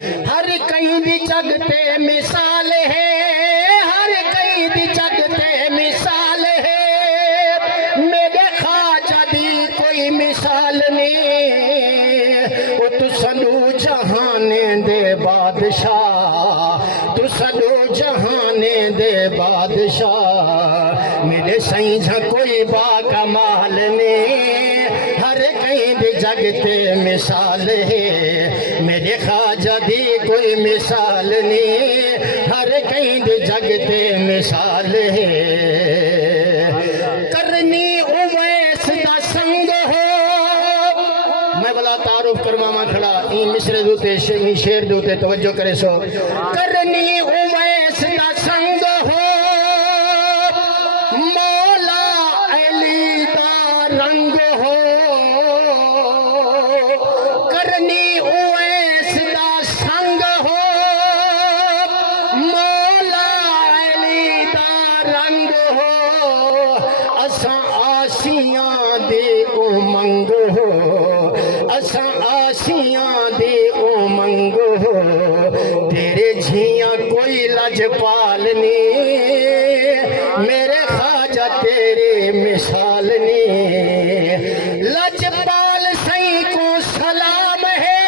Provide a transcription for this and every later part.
ہر کہیں دی جگتے مثال ہے، ہر کہیں دی جگتے مثال ہے، میرے خواجہ دی کوئی مثال نہیں، وہ تو سنو جہان دے بادشاہ، تو سنو جہان دے بادشاہ، میرے سائیں جھا کوئی با کمال نہیں، ہر کہیں دی جگتے مثال ہے، میرے خواجہ دی کوئی مثال نہیں، ہر کہیں دی جگتے مثال ہے۔ کرنی اویس دا سنگ ہو، میں بلا تعارف کرواما کھڑا، این مصرے دوتے این شیر دوتے توجہ کرے سو۔ کرنی اویس دا سنگ ہو، مولا علی دا رنگ ہو، کرنی اویس دا سنگ ہو، مولا علی دا رنگ ہو، اساں آسیاں دے امنگ ہو، اساں آسیاں دے امنگ ہو، تیرے جھیاں کوئی لجپال نہیں، میرے خواجہ تیرے مثال نہیں، لجپال سائیں کو سلام ہے،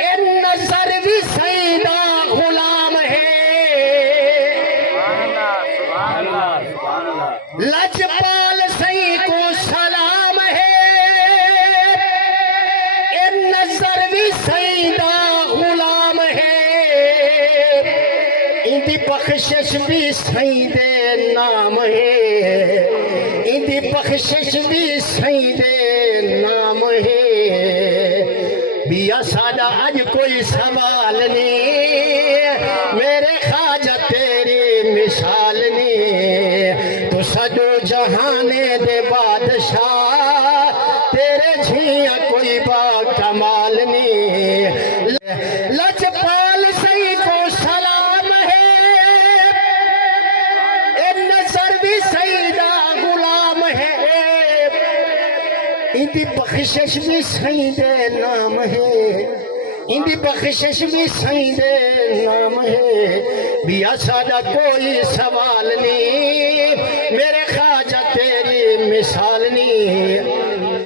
اے نظر بھی سائیں دا غلام ہے، لجپال سائیں کو سلام ہے، اے نظر بھی سائیں دا غلام ہے، اندی بخشش بھی سائیں دے نام ہے، اندی بخشش بھی سائیں دے نام ہے، بیا سادہ آج کوئی سوال نہیں، میرے خواجہ تیری مثال نہیں، تو سجو جہانے دے بادشاہ، تیرے جھیاں کوئی با کمال نہیں، لجپال سائیں کو سلام ہے، اے نظر بھی سائیں دا غلام ہے، اندی بخشش بھی سائیں دے نام ہے، اندی بخشش بھی سائیں دے نام ہے، بیا سادہ کوئی سوال نہیں، میرے خواجہ تیری مثال نہیں۔